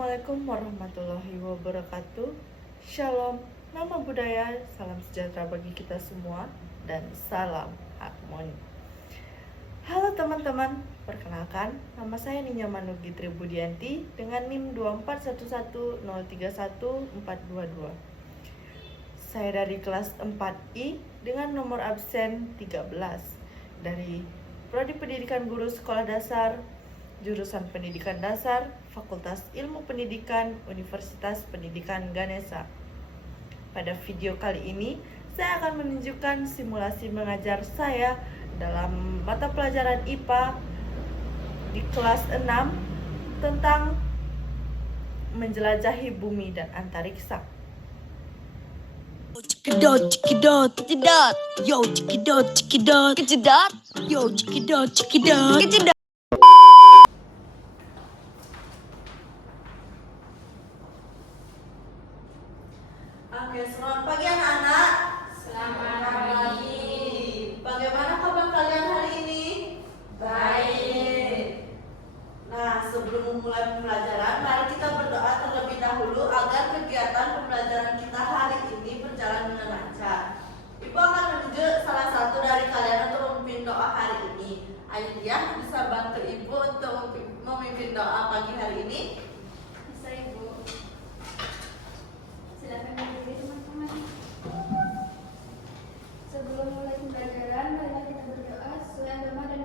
Assalamualaikum warahmatullahi wabarakatuh. Shalom, nama budaya, salam sejahtera bagi kita semua, dan salam harmoni. Halo teman-teman, perkenalkan, nama saya Ninya Manugi Tribudianti dengan NIM 24110314422. Saya dari kelas 4I dengan nomor absen 13 dari Prodi Pendidikan Guru Sekolah Dasar, Jurusan Pendidikan Dasar, Fakultas Ilmu Pendidikan, Universitas Pendidikan Ganesha. Pada video kali ini, saya akan menunjukkan simulasi mengajar saya dalam mata pelajaran IPA di kelas 6 tentang menjelajahi bumi dan antariksa. Cekidot, cekidot, cekidot, yo cekidot, cekidot, cekidot, yo cekidot, cekidot, cekidot. Oke, selamat pagi anak-anak. Selamat pagi. Bagaimana kabar kalian hari ini? Baik. Nah, sebelum memulai pembelajaran, mari kita berdoa terlebih dahulu agar kegiatan pembelajaran kita hari ini berjalan dengan lancar. Ibu akan menunjuk salah satu dari kalian untuk memimpin doa hari ini. Aisyah bisa bantu Ibu untuk memimpin doa pagi hari ini? Bisa Ibu. Silakan berdiri teman-teman. Sebelum mulai pembelajaran, marilah kita berdoa sesuai agama dan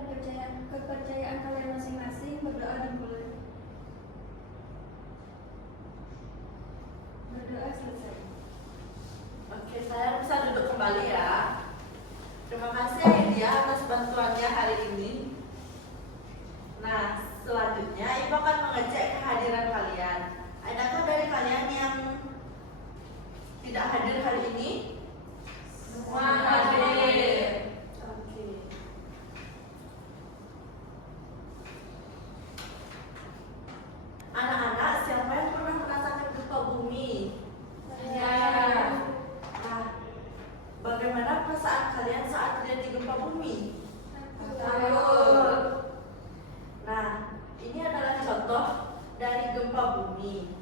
kepercayaan kalian masing-masing. Berdoa dimulai. Berdoa selesai. Oke, saya bisa duduk kembali ya. Terima kasih Aidia atas bantuannya hari ini. Nah, selanjutnya Ibu akan mengecek kehadiran kalian. Adakah dari kalian yang tidak hadir hari ini? Semua hadir. Oke. Anak-anak, siapa yang pernah merasakan gempa bumi? Ya. Nah, bagaimana perasaan kalian saat terjadi gempa bumi? Takut. Nah, ini adalah contoh dari gempa bumi.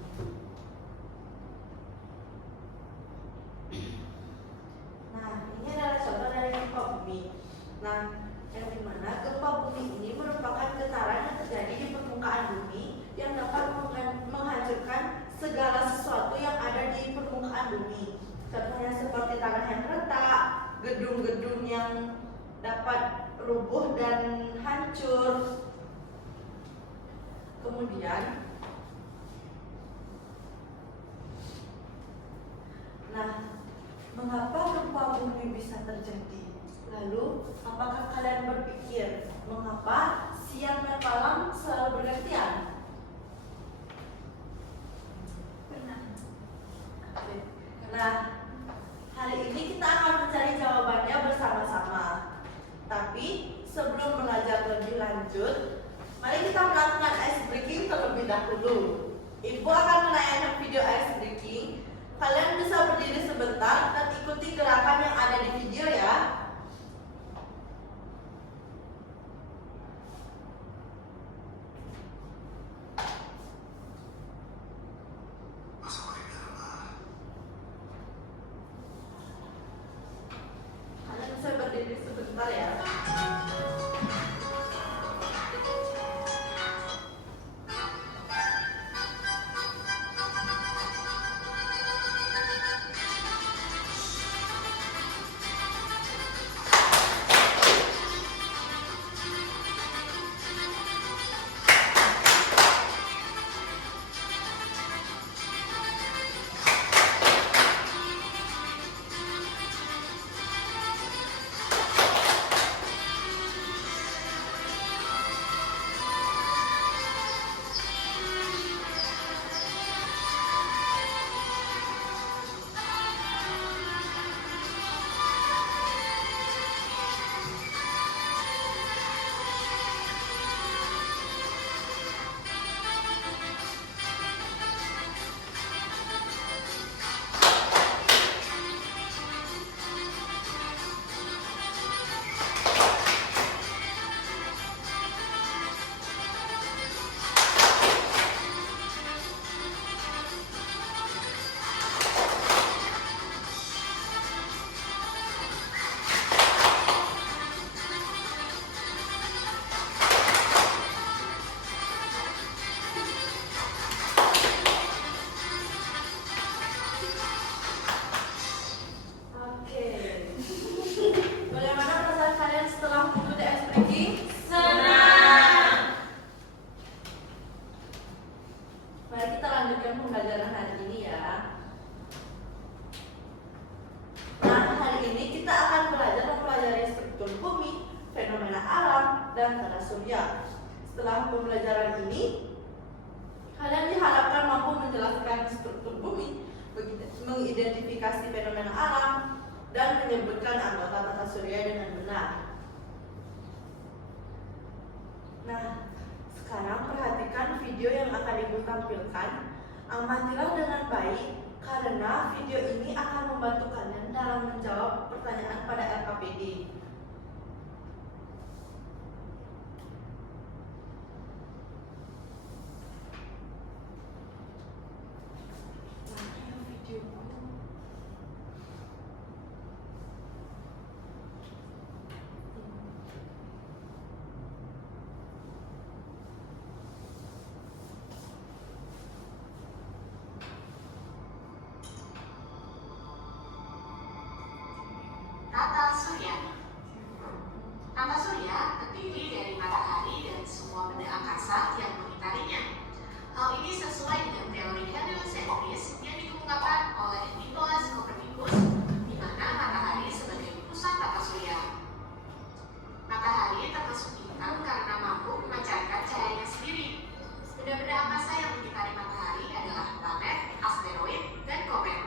Nah, ini adalah contoh dari gempa bumi. Nah, yang dimana gempa bumi ini merupakan getaran yang terjadi di permukaan bumi yang dapat menghancurkan segala sesuatu yang ada di permukaan bumi. Contohnya seperti tanah yang retak, gedung-gedung yang dapat rubuh dan hancur. Kemudian, nah, mengapa gempa bumi bisa terjadi? Lalu, apakah kalian berpikir mengapa siang dan malam selalu bergantian? Pernah. Oke. Nah, hari ini kita akan mencari jawabannya bersama-sama. Tapi sebelum belajar lebih lanjut, mari kita melakukan ice breaking terlebih dahulu. Ibu akan menayangkan video ice breaking. Kalian bisa berdiri sebentar dan ikuti gerakan yang ada di video ya. Kalian bisa berdiri sebentar ya. lanjutkan pembelajaran hari ini ya. Nah, hari ini kita akan belajar mempelajari struktur bumi, fenomena alam, dan tata surya. Setelah pembelajaran ini, kalian diharapkan mampu menjelaskan struktur bumi, mengidentifikasi fenomena alam, dan menyebutkan anggota tata surya dengan benar. Nah, sekarang perhatikan video yang akan Ibu tampilkan. Amatilah dengan baik karena video ini akan membantu kalian dalam menjawab pertanyaan pada LKPD. Tata surya. Tata surya terdiri dari matahari dan semua benda angkasa yang mengitarinya. Hal ini sesuai dengan teori heliosentris yang dikemukakan oleh Nicolaus Copernicus, di mana matahari sebagai pusat tata surya. Matahari termasuk bintang karena mampu memancarkan cahayanya sendiri. Benda-benda angkasa yang mengitari matahari adalah planet, asteroid, dan komet.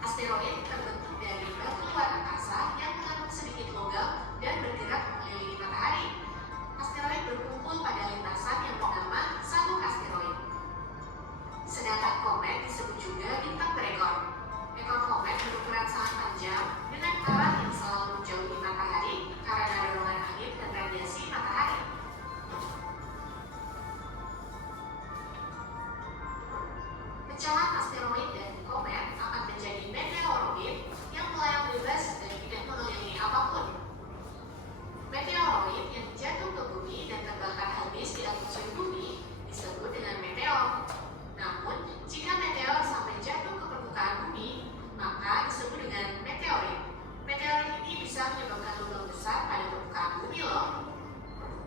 Asteroid terbentuk dari batu luar angkasa yang mengandung sedikit logam dan bergerak mengelilingi matahari. Asteroid berkumpul pada lintasan yang bernama sabuk asteroid. Sedangkan komet disebut juga bintang berekor. Ekor komet berukuran sangat panjang dengan arah yang selalu menjauhi matahari karena dorongan angin dan radiasi matahari. Pecahan asteroid dan komet akan menjadi meteoroid yang melayang bebas dan tidak mengelilingi apapun. Meteoroid yang jatuh ke bumi dan terbakar habis di atmosfer bumi disebut dengan meteor. Namun, jika meteor sampai jatuh ke permukaan bumi, maka disebut dengan meteorit. Meteorit ini bisa menyebabkan lubang besar pada permukaan bumi loh.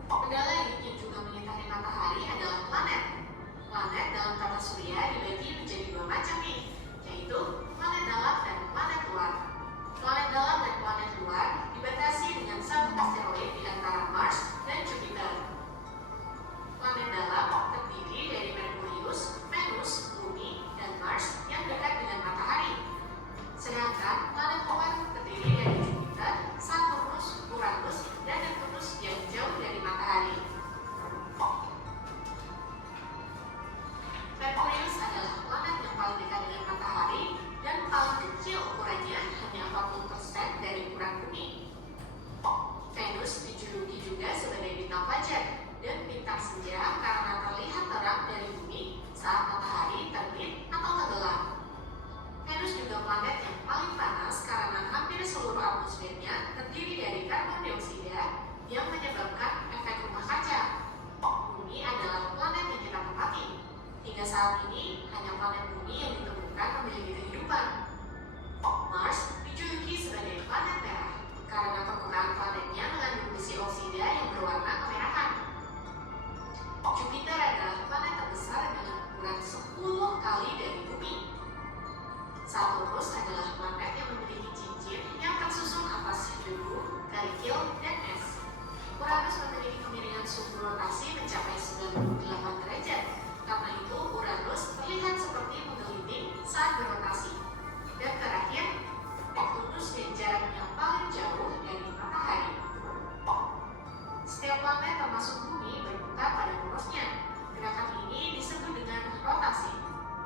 Benda lain yang juga mengitari matahari adalah planet. Planet dalam tata surya dibagi menjadi dua macam nih, yaitu planet dalam dan planet luar. Planet dalam dan planet luar dibatasi dengan sabuk asteroid di antara Mars dan Jupiter. Planet dalam terdiri dari Merkurius, Venus, Bumi, dan Mars yang dekat dengan matahari. Sedangkan planet luar terdiri dari Jupiter, Saturnus, Uranus, dan Neptunus yang jauh dari matahari. Merkurius adalah planet yang paling dekat dengan matahari dan paling kecil ukurannya, hanya 40% dari ukuran bumi. Venus dijuluki juga sebagai bintang fajar dan bintang senja karena terlihat terang dari bumi saat matahari terbit atau tenggelam. Venus juga planet yang paling panas karena hampir seluruh atmosfernya terdiri dari karbon dioksida yang menyebabkan efek rumah kaca. Bumi adalah planet yang kita tempati. Hingga saat ini, hanya planet bumi yang ditemukan memiliki kehidupan. Mars dijuluki sebagai planet merah karena permukaan planetnya mengandung besi oksida yang berwarna kemerahan. Jupiter adalah planet terbesar dengan ukuran 10 kali dari bumi. Saturnus adalah planet yang memiliki cincin yang tersusun atas debu, kerikil, dan es. Uranus memiliki kemiringan suhu rotasi mencapai 98 derajat. Karena itu, Uranus terlihat seperti menggelitik saat berotasi. Dan terakhir, Neptunus yang jaraknya paling jauh dari matahari. Setiap planet termasuk bumi berputar pada porosnya. Gerakan ini disebut dengan rotasi.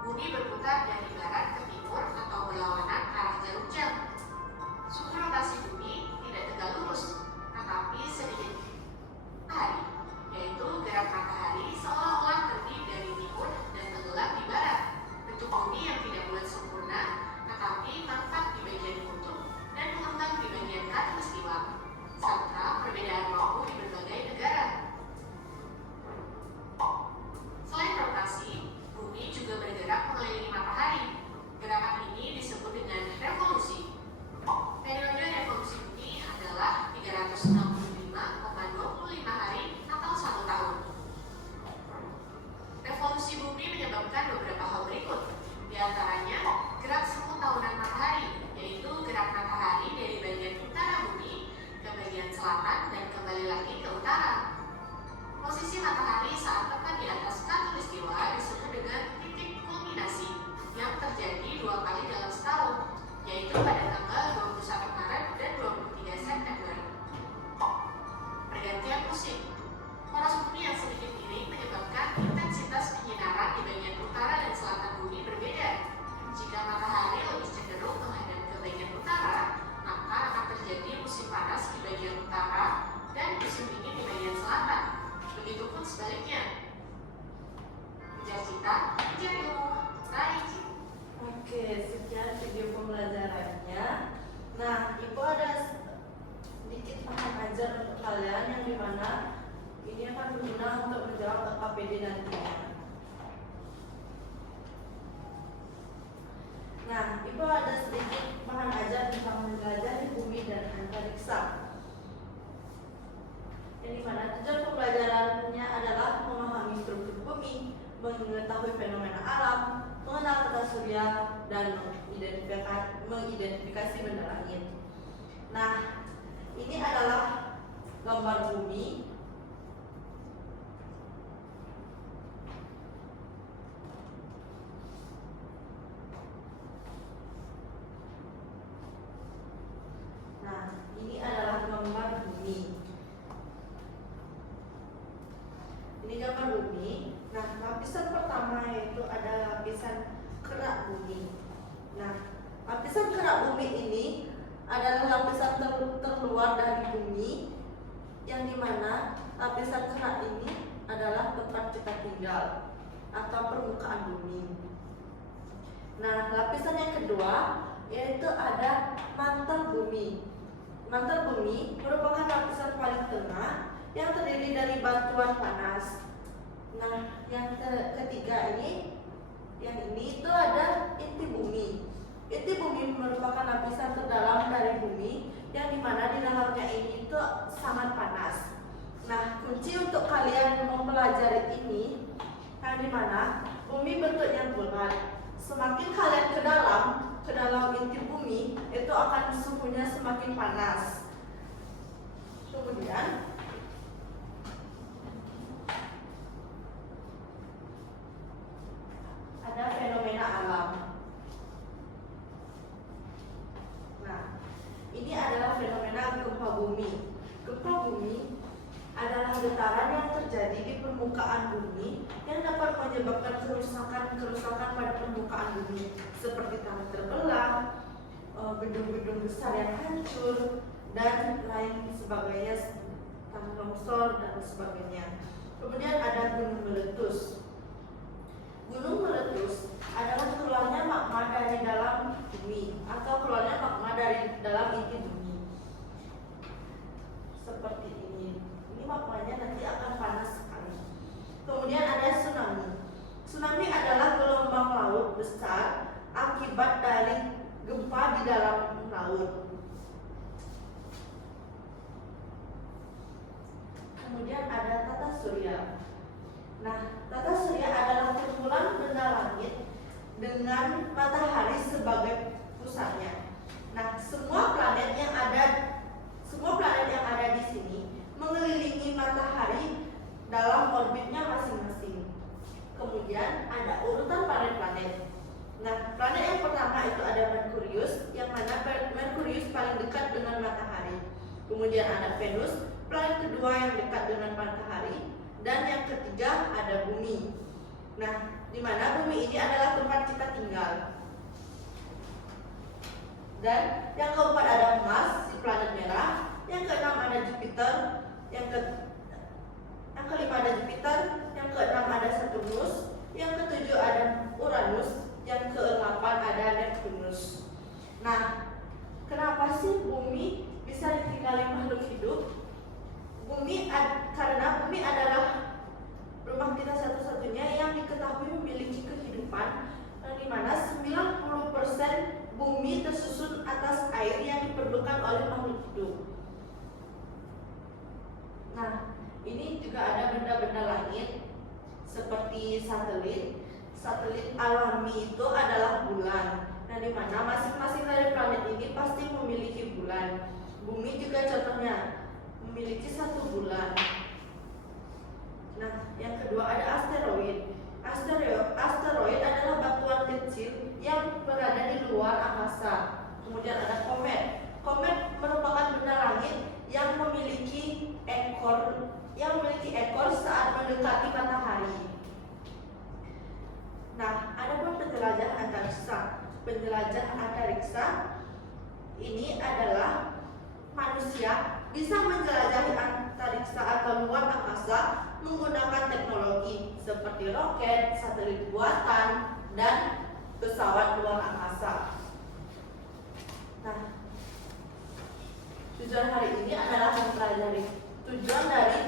Bumi berputar dari barat ke timur atau berlawanan arah jarum jam. Suhu rotasi bumi tidak tegak lurus, tetapi sedikit matahari, yaitu gerak matahari seolah intensitas penyinaran di bagian utara dan selatan bumi berbeda. Jika matahari lebih cenderung menghadap ke bagian utara, maka akan terjadi musim panas di bagian utara dan musim dingin di bagian selatan. Begitupun sebaliknya. Ujar Cita, ujar ilmu, raih. Oke, sekian video pembelajarannya. Nah, Ibu ada sedikit bahan ajar untuk kalian yang dimana ini akan berguna untuk menjawab KPD nantinya. Nah, Ibu ada sedikit bahan ajar tentang menjelajahi bumi dan antariksa. Yang dimana tujuan pembelajarannya adalah memahami struktur bumi, mengetahui fenomena alam, mengenal tata surya, dan mengidentifikasi benda langit. Nah, ini adalah gambar bumi. Nah, ini adalah gambar bumi. Ini gambar bumi. Nah, lapisan pertama yaitu ada lapisan kerak bumi. Nah, lapisan kerak bumi ini adalah lapisan terluar dari bumi, yang dimana lapisan kerak ini adalah tempat kita tinggal atau permukaan bumi. Nah, lapisan yang kedua yaitu ada mantel bumi. Mantel bumi merupakan lapisan paling tengah yang terdiri dari batuan panas. Nah, yang ketiga ini itu ada inti bumi. Inti bumi merupakan lapisan terdalam dari bumi yang dimana di dalamnya ini itu sangat panas. Nah, kunci untuk kalian mempelajari ini yang dimana bumi bentuknya bulat. Semakin kalian ke dalam inti bumi, itu akan suhunya semakin panas. Kemudian ada fenomena alam. Nah, ini adalah fenomena gempa bumi. Gempa bumi adalah getaran yang terjadi di permukaan bumi yang dapat menyebabkan kerusakan pada permukaan bumi, seperti tanah terbelah, gedung-gedung besar yang hancur, dan lain sebagainya, tanah longsor dan sebagainya. Kemudian ada gunung meletus. Gunung meletus adalah keluarnya magma dari dalam bumi atau keluarnya magma dari dalam inti bumi. Seperti ini. Ini magmanya nanti akan panas sekali. Kemudian ada tsunami. Tsunami adalah gelombang laut besar akibat dari gempa di dalam laut. Kemudian ada tata surya. Nah, tata surya adalah kumpulan benda langit dengan matahari sebagai pusatnya. Nah, semua planet yang ada di sini mengelilingi matahari dalam orbitnya masing-masing. Kemudian ada urutan planet-planet. Nah, planet yang pertama itu ada Merkurius, yang mana Merkurius paling dekat dengan matahari. Kemudian ada Venus, planet kedua yang dekat dengan matahari. Dan yang ketiga ada bumi. Nah, di mana bumi ini adalah tempat kita tinggal. Dan yang keempat ada Mars, si planet merah. Yang keenam ada Jupiter. Yang kelima ada Jupiter. Yang keenam ada Saturnus. Yang ketujuh ada Uranus. Yang ke-8 ada Neptunus. Nah, kenapa sih bumi bisa ditinggali makhluk hidup? Karena bumi adalah rumah kita satu-satunya yang diketahui memiliki kehidupan, di mana 90% bumi tersusun atas air yang diperlukan oleh makhluk hidup. Nah, ini juga ada benda-benda langit seperti satelit. Satelit alami itu adalah bulan. Nah, di mana masing-masing dari planet ini pasti memiliki bulan. Bumi juga contohnya memiliki satu bulan. Nah, yang kedua ada asteroid. Asteroid adalah batuan kecil yang berada di luar angkasa. Kemudian ada komet. Komet merupakan benda langit yang memiliki ekor saat mendekati matahari. ini adalah manusia bisa menjelajahi antariksa atau luar angkasa menggunakan teknologi seperti roket, satelit buatan, dan pesawat luar angkasa. Nah, tujuan hari ini adalah mempelajari. Tujuan dari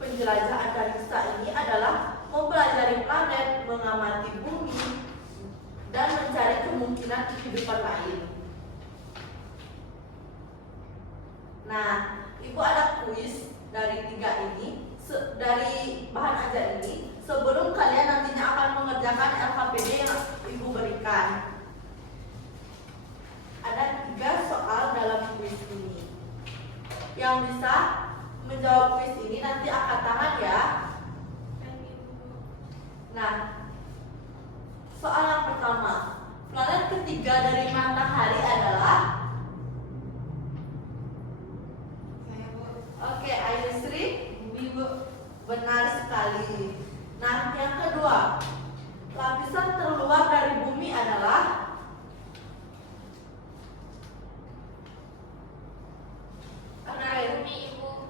penjelajah antariksa ini adalah mempelajari planet, mengamati bumi, dan mencari kemungkinan kehidupan lain. Nah, Ibu ada kuis dari 3 ini, dari bahan ajar ini, sebelum kalian nantinya akan mengerjakan LKPD yang Ibu berikan. Ada 3 soal dalam kuis ini. Yang bisa menjawab kuis ini nanti angkat tangan ya. Nah, soal yang pertama, planet ketiga dari matahari adalah? Oke, Ayu Sri, benar sekali. Nah, yang kedua, lapisan terluar dari bumi adalah?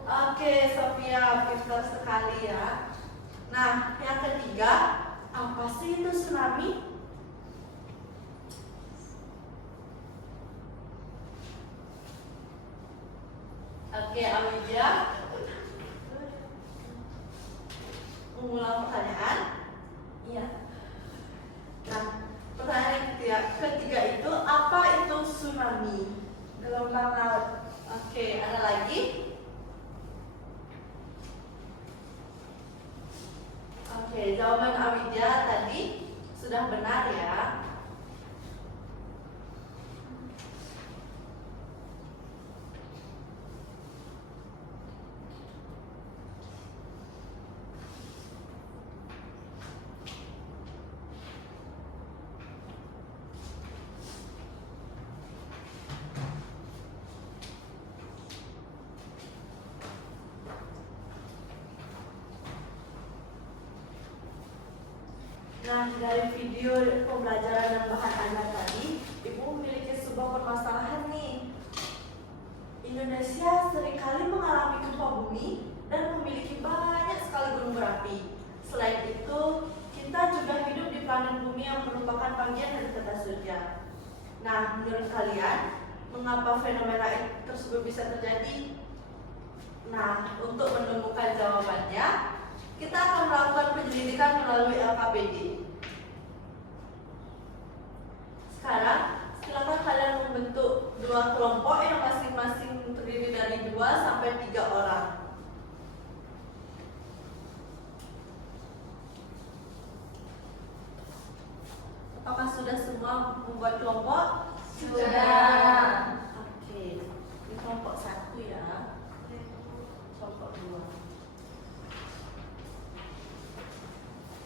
Oke, Sophia, pintar sekali ya. Nah, yang ketiga, apa sih itu tsunami? Oke, Awidya, mengulang pertanyaan. Iya. Nah, pertanyaan ketiga itu, apa itu tsunami? Gelombang laut. Oke, ada lagi? Oke, jawaban Awidya tadi sudah benar ya. Nah, dari video pembelajaran dan bahan ajar tadi, Ibu memiliki sebuah permasalahan nih. Indonesia seringkali mengalami gempa bumi dan memiliki banyak sekali gunung berapi. Selain itu, kita juga hidup di planet bumi yang merupakan bagian dari tata surya. Nah, menurut kalian, mengapa fenomena tersebut bisa terjadi? Nah, untuk menemukan jawabannya, kita akan melakukan penyelidikan melalui LKPD. Sekarang, silakan kalian membentuk 2 kelompok yang masing-masing terdiri dari 2 sampai 3 orang. Apakah sudah semua membuat kelompok? Sudah. Oke, ini kelompok 1 ya. Kelompok 2.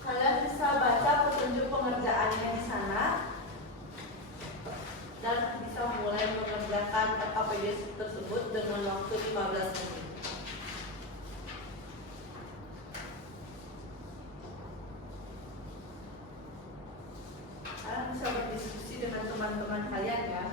Kalian bisa baca petunjuk pengerjaannya di sana dan bisa mulai mengerjakan LKPD tersebut dengan waktu 15 menit. Kalian bisa berdiskusi dengan teman-teman kalian ya.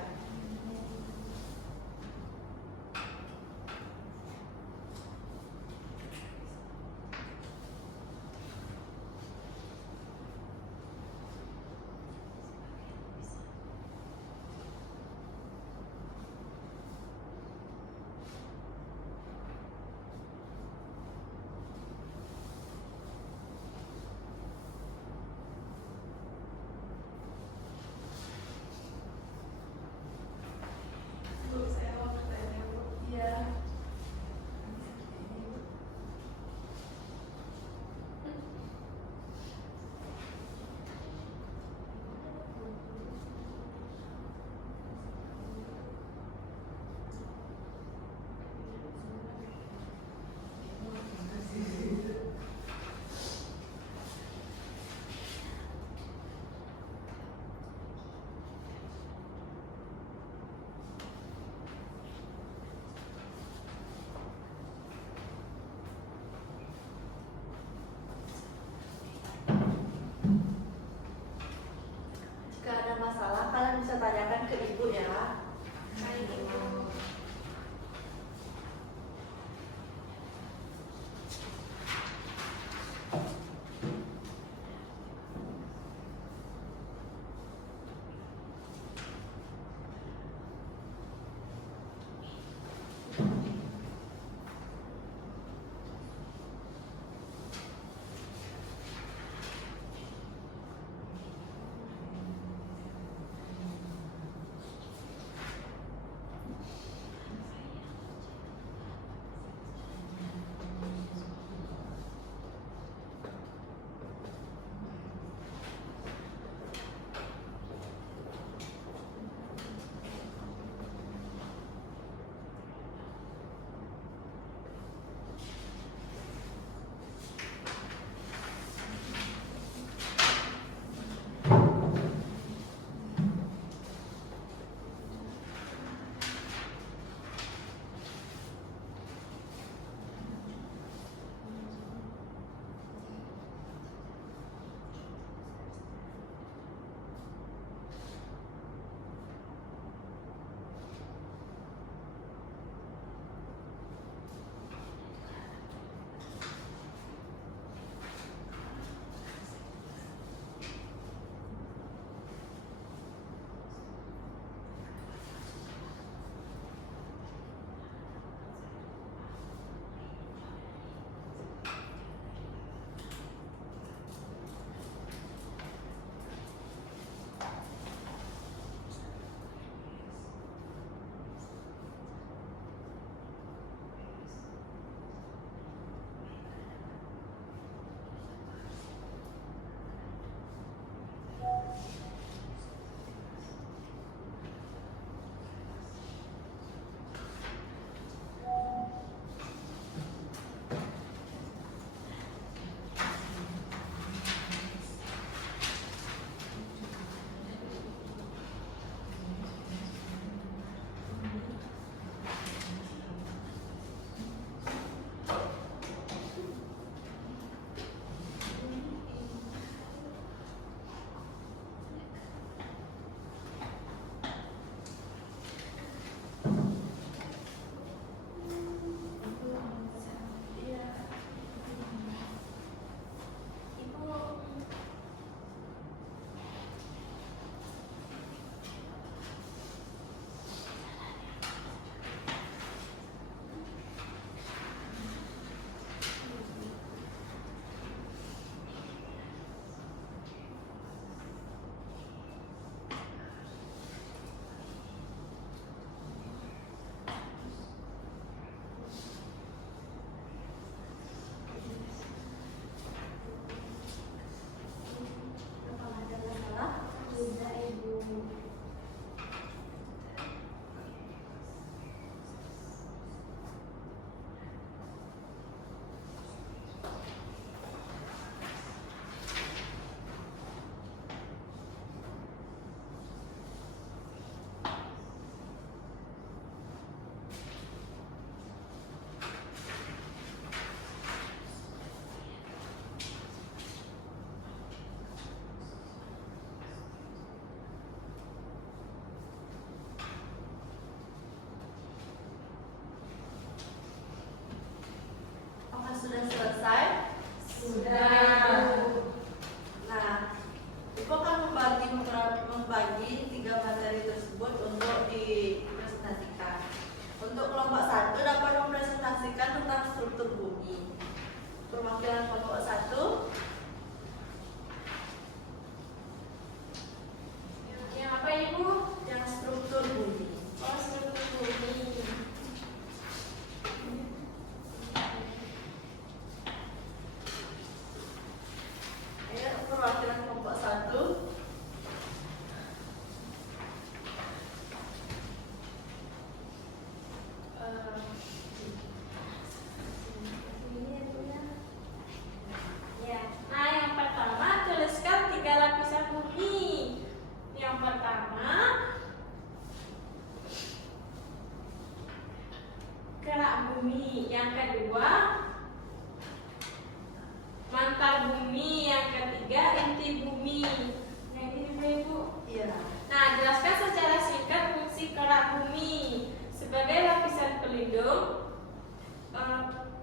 gedung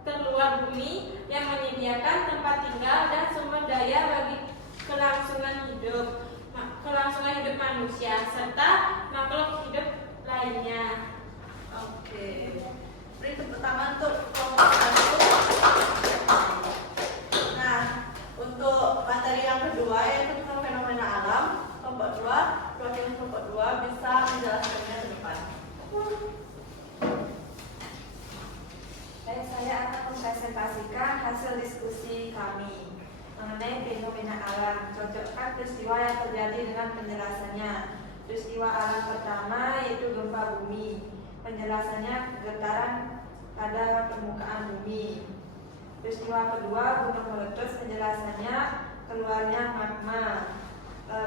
terluar bumi yang menyediakan tempat tinggal dan sumber daya bagi kelangsungan hidup manusia serta makhluk hidup lainnya. Oke. Beri tepuk tangan untuk kelompok 1. Nah, untuk materi yang kedua yaitu tentang fenomena alam, kelompok 2, perwakilan kelompok 2 bisa menjelaskannya ke depan. Baik, saya akan mempresentasikan hasil diskusi kami mengenai fenomena alam. Cocokkan peristiwa yang terjadi dengan penjelasannya. Peristiwa alam pertama yaitu gempa bumi. Penjelasannya getaran pada permukaan bumi. Peristiwa kedua gunung meletus. Penjelasannya keluarnya magma.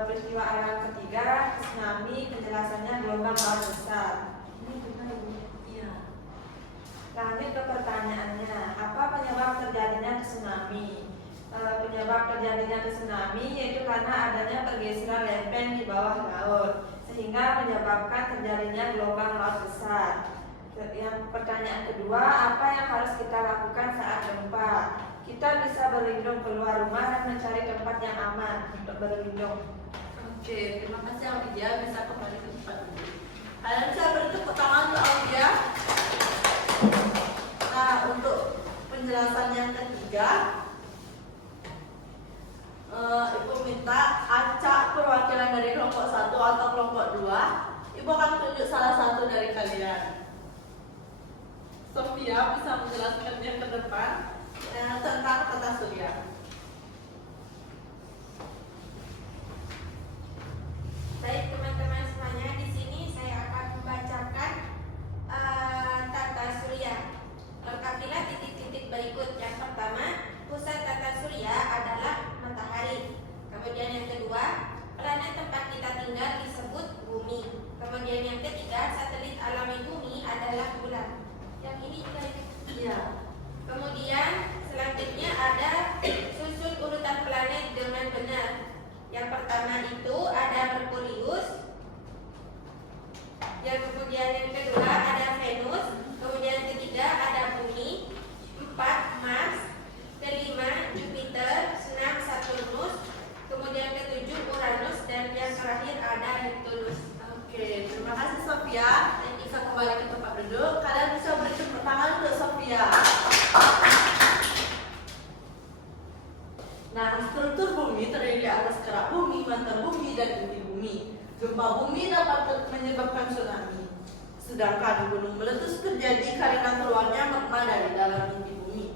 Peristiwa alam ketiga tsunami. Penjelasannya gelombang laut besar. Ini benar Ibu? Iya. Lanjut ke pertanyaannya, apa penyebab terjadinya tsunami? Penyebab terjadinya tsunami yaitu karena adanya pergeseran lempeng di bawah laut sehingga menyebabkan terjadinya gelombang laut besar. Yang pertanyaan kedua, apa yang harus kita lakukan saat gempa? Kita bisa berlindung keluar rumah dan mencari tempat yang aman untuk berlindung. Oke, terima kasih Aulia, bisa kembali ke tempat dulu. Kalian bisa beri tepuk tangan untuk Aulia. Nah, untuk penjelasan yang ketiga, Ibu minta acak perwakilan dari kelompok 1 atau kelompok 2. Ibu akan tunjuk salah satu dari kalian. Sofia bisa menjelaskannya ke depan tentang tata surya. Baik teman-teman semuanya, di sini saya akan membacakan tata surya. Lengkapilah titik-titik berikut. Yang pertama, pusat tata surya adalah matahari. Kemudian yang kedua, planet tempat kita tinggal disebut bumi. Kemudian yang ketiga, satelit alami bumi adalah bulan. Yang ini juga Iya. Kemudian selanjutnya ada susun urutan planet dengan benar. Yang pertama itu ada Merkurius. Kemudian yang kedua ada Venus. Kemudian yang ketiga ada Bumi. 4 Mars. Kelima Jupiter. 6 Saturnus. Kemudian ketujuh Uranus dan yang terakhir ada Neptunus. Oke, terima kasih Sofia. Bisa kembali ke tempat duduk. Kalian bisa beri tepuk tangan untuk Sofia. Nah, struktur bumi terdiri atas kerak bumi, mantel bumi, dan inti bumi. Gempa bumi dapat menyebabkan tsunami. Sedangkan gunung meletus terjadi karena keluarnya magma dari dalam inti bumi.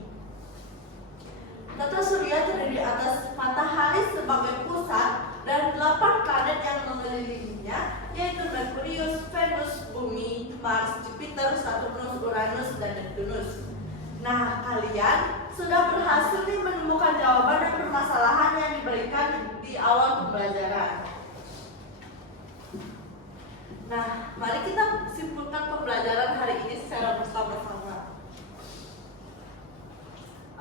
Tata surya terdiri atas matahari sebagai pusat dan 8 planet yang mengelilinginya, yaitu Merkurius, Venus, Bumi, Mars, Jupiter, Saturnus, Uranus, dan Neptunus. Nah, kalian sudah berhasil nih menemukan jawaban dan permasalahan yang diberikan di awal pembelajaran. Nah, mari kita simpulkan pembelajaran hari ini secara bersama-sama.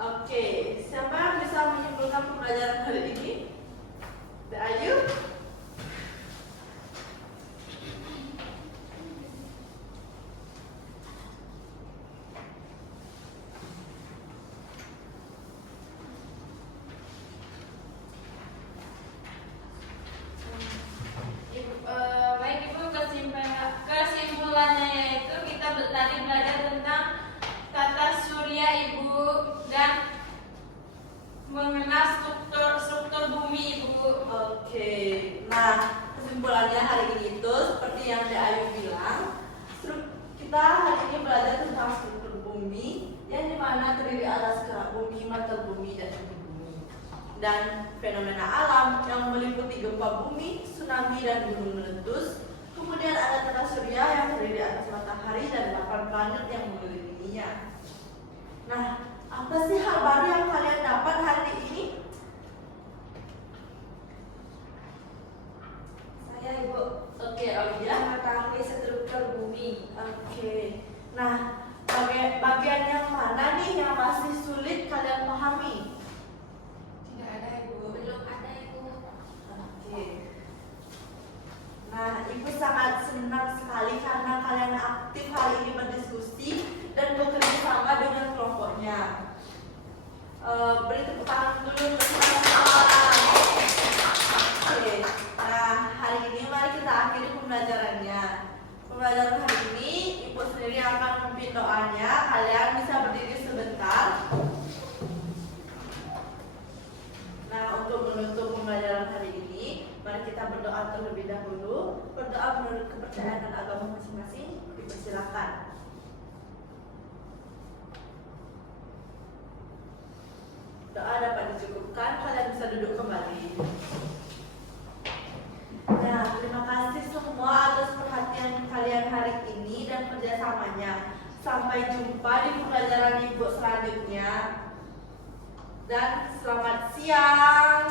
Oke, siapa yang bisa menyimpulkan pembelajaran hari ini? Ayu? Baik Ibu, kesimpulannya yaitu kita tadi belajar tentang tata surya Ibu dan mengenal struktur bumi Ibu. Oke, nah kesimpulannya hari ini itu seperti yang Ayu bilang, kita hari ini belajar tentang struktur bumi yang dimana terdiri atas kerak bumi, mantel bumi, dan inti bumi, dan fenomena alam yang meliputi gempa bumi, tsunami, dan gunung meletus. Kemudian ada tata surya yang terdiri atas matahari dan 8 planet yang mengelilinginya. Nah, apa sih hal baru yang kalian dapat hari ini? saya Ibu. Oke, Aulia. Mengetahui struktur bumi. Oke. Nah, bagian yang mana nih yang masih sulit kalian pahami? Tidak ada Ibu. Belum ada Ibu. Oke. Nah, Ibu sangat senang sekali karena kalian aktif hari ini berdiskusi dan kita berdoa terlebih dahulu. Berdoa menurut kepercayaan dan agama masing-masing. Dipersilakan. Doa dapat dicukupkan, kalian bisa duduk kembali. Nah, terima kasih semua atas perhatian kalian hari ini dan kerjasamanya. Sampai jumpa di pelajaran ibu selanjutnya. Dan selamat siang.